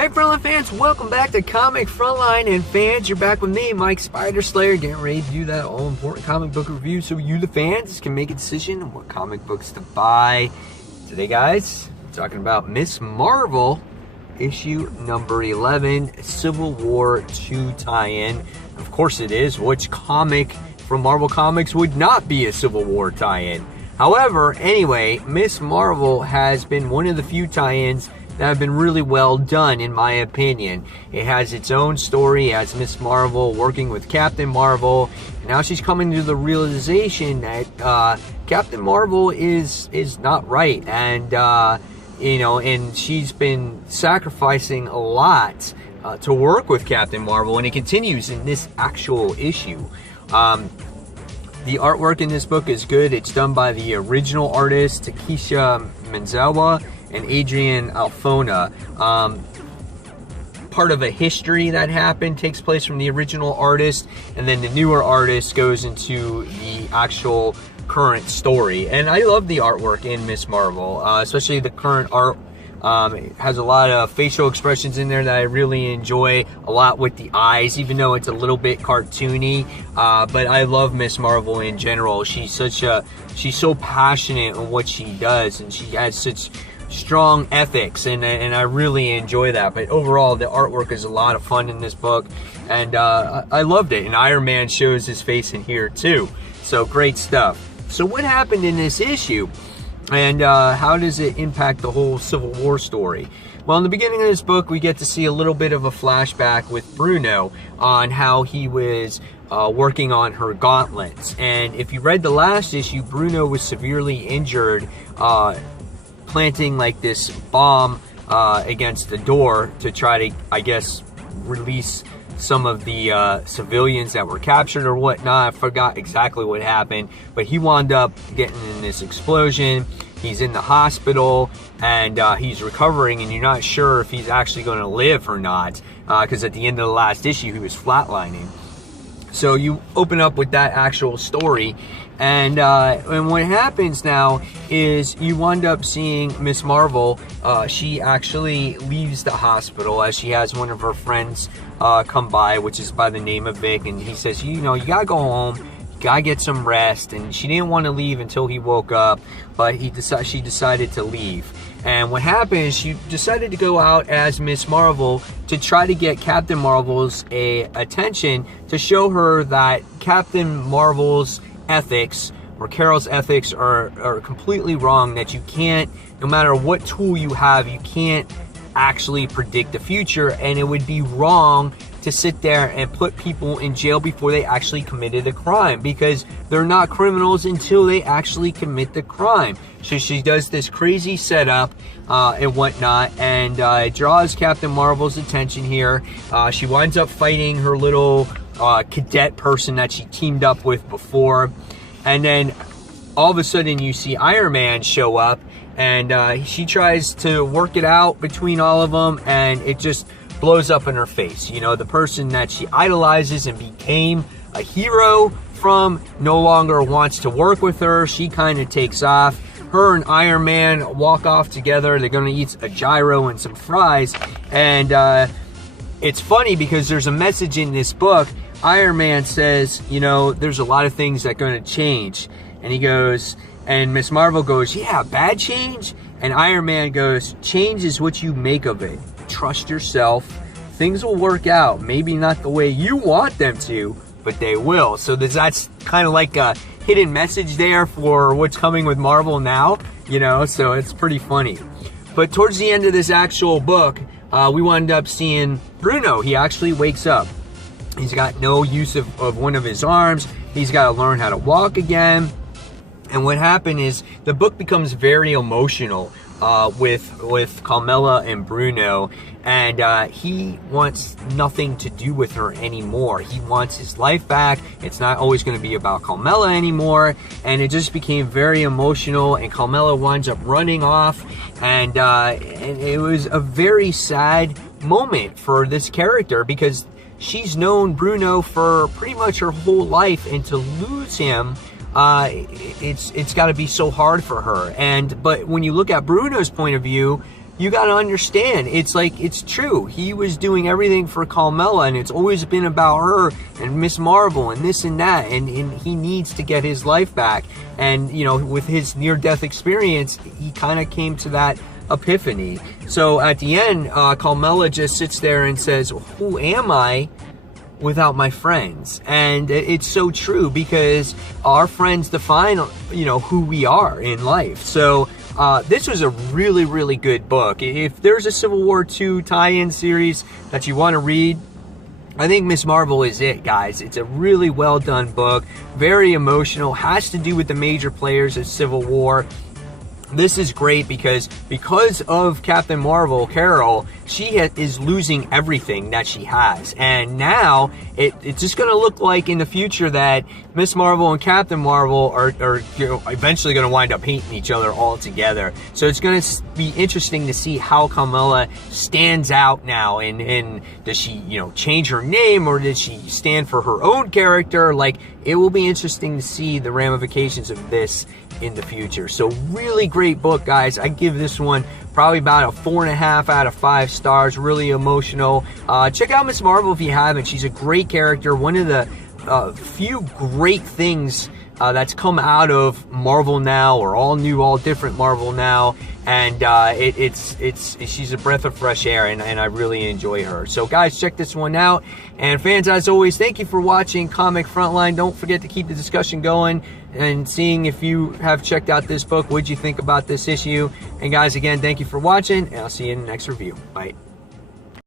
Hey Frontline fans, welcome back to Comic Frontline, and fans, you're back with me, Mike Spider Slayer, getting ready to do that all-important comic book review so you, the fans, can make a decision on what comic books to buy. Today, guys, we're talking about Miss Marvel, issue number 11, Civil War II tie-in. Of course it is. Which comic from Marvel Comics would not be a Civil War tie-in? However, anyway, Miss Marvel has been one of the few tie-ins that have been really well done, in my opinion. It has its own story. It has Miss Marvel working with Captain Marvel. And now she's coming to the realization that Captain Marvel is not right, and and she's been sacrificing a lot to work with Captain Marvel, and it continues in this actual issue. The artwork in this book is good. It's done by the original artist, Takesha Menzawa and Adrian Alfona. Part of a history that happened takes place from the original artist, and then the newer artist goes into the actual current story. And I love the artwork in Miss Marvel, especially the current art. It has a lot of facial expressions in there that I really enjoy, a lot with the eyes, even though it's a little bit cartoony. But I love Miss Marvel in general. She's so passionate on what she does, and she has such strong ethics, and I really enjoy that. But overall, the artwork is a lot of fun in this book, and I loved it. And Iron Man shows his face in here too, so great stuff. So what happened in this issue, and how does it impact the whole Civil War story? Well, in the beginning of this book, we get to see a little bit of a flashback with Bruno on how he was working on her gauntlets. And if you read the last issue, Bruno was severely injured planting like this bomb against the door to try to, I guess, release some of the civilians that were captured or whatnot. I forgot exactly what happened, but he wound up getting in this explosion. He's in the hospital, and he's recovering, and you're not sure if he's actually going to live or not, because at the end of the last issue, he was flatlining. So you open up with that actual story, and what happens now is you wind up seeing Miss Marvel. She actually leaves the hospital as she has one of her friends come by, which is by the name of Vic, and he says, you gotta go home, you gotta get some rest. And she didn't want to leave until he woke up, but she decided to leave. And what happened is she decided to go out as Miss Marvel to try to get Captain Marvel's attention, to show her that Captain Marvel's ethics, or Carol's ethics, are completely wrong, that you can't, no matter what tool you have, you can't actually predict the future, and it would be wrong to sit there and put people in jail before they actually committed a crime, because they're not criminals until they actually commit the crime. So she does this crazy setup and whatnot, and it draws Captain Marvel's attention here. She winds up fighting her little cadet person that she teamed up with before, and then all of a sudden you see Iron Man show up, and she tries to work it out between all of them, and it just blows up in her face. The person that she idolizes and became a hero from no longer wants to work with her. She kind of takes off. Her and Iron Man walk off together. They're going to eat a gyro and some fries, and it's funny because there's a message in this book. Iron Man says, there's a lot of things that are going to change, and he goes, and Miss Marvel goes, yeah, bad change? And Iron Man goes, change is what you make of it. Trust yourself. Things will work out. Maybe not the way you want them to, but they will. So that's kind of like a hidden message there for what's coming with Marvel now, so it's pretty funny. But towards the end of this actual book, we wind up seeing Bruno. He actually wakes up. He's got no use of one of his arms. He's got to learn how to walk again. And what happened is the book becomes very emotional with Carmela and Bruno, and he wants nothing to do with her anymore. He wants his life back. It's not always going to be about Carmela anymore, and it just became very emotional, and Carmela winds up running off, and it was a very sad moment for this character, because she's known Bruno for pretty much her whole life, and to lose him, it's got to be so hard for her. But when you look at Bruno's point of view, you got to understand, it's like, it's true. He was doing everything for Carmella, and it's always been about her and Miss Marvel and this and that, and he needs to get his life back. And, you know, with his near-death experience, he kind of came to that epiphany. So at the end, Carmella just sits there and says, who am I without my friends? And it's so true, because our friends define, you know, who we are in life. So this was a really, really good book. If there's a Civil War II tie-in series that you want to read, I think Miss Marvel is it, guys. It's a really well done book, very emotional, has to do with the major players of Civil War. This is great because of Captain Marvel, Carol, she is losing everything that she has. And now, it's just going to look like in the future that Miss Marvel and Captain Marvel are you know, eventually going to wind up hating each other all together. So it's going to be interesting to see how Carmella stands out now. And does she, you know, change her name, or did she stand for her own character? Like, it will be interesting to see the ramifications of this in the future. So really great book, guys. I give this one probably about a 4.5 out of 5 stars. Really emotional. Check out Miss Marvel if you haven't. She's a great character. One of the few great things that's come out of Marvel Now, or all new, all different Marvel Now. And she's a breath of fresh air, and I really enjoy her. So guys, check this one out. And fans, as always, thank you for watching Comic Frontline. Don't forget to keep the discussion going and seeing if you have checked out this book. What'd you think about this issue? And guys, again, thank you for watching, and I'll see you in the next review. Bye.